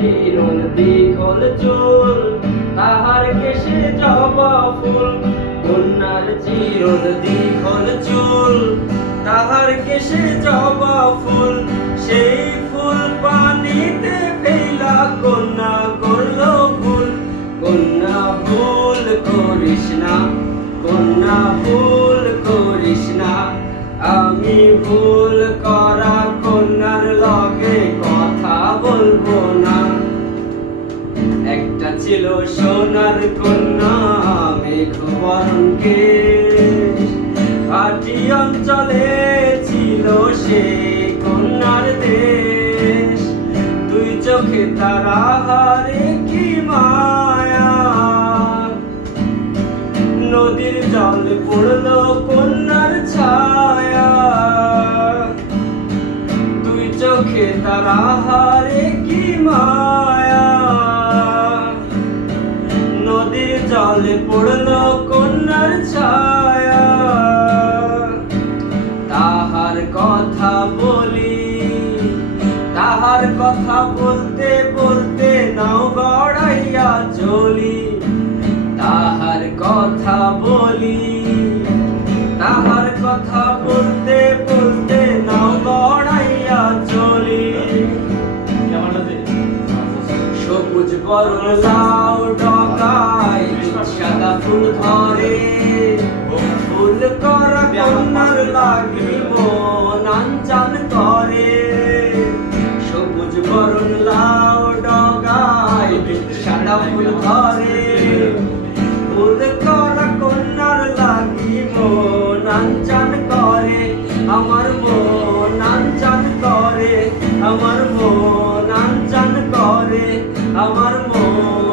চিরুন দীঘল চুল, তাহার কেশে জবা ফুল। কন্যার চিরুন দীঘল চুল, তাহার কেশে জবা ফুল। সেই ফুল পানিতে ফেলা কন্যা করলো ভুল। কন্যা ভুল করিস না, কন্যা ভুল করিস না। আমি ভুল করা কন্যার লগে কথা বলবো না। একটা ছিল সোনার কন্যা মেঘবরণ কেশ, ঘাটি অঞ্চলে ছিল সে কন্যার দেশ। দুই চোখে তারা হারে কি মায়া, নদীর জল পড়লো কন্যার ছায়া। দুই চোখে তারা হারে কি মায়া, নদীর জলে পড়লো কন্যার ছায়া। তাহার কথা বলি, তাহার কথা বলতে বলতে নাও গড়াইয়া চলি। তাহার কথা বলি, তাহার কথা বলতে বলতে নাও গড়াইয়া চলি। সবুজ বরণ লাউ ডগায় সাদা ফুল ধরে, ফুল করা কন্যার লাগি মন আনচান করে। সবুজ বরণ লাউ ডগায় সাদা ফুল ধরে, ফুল করা কন্যার লাগি মন আনচান করে। আমার মন আনচান করে, আমার মন আনচান করে, আমার মন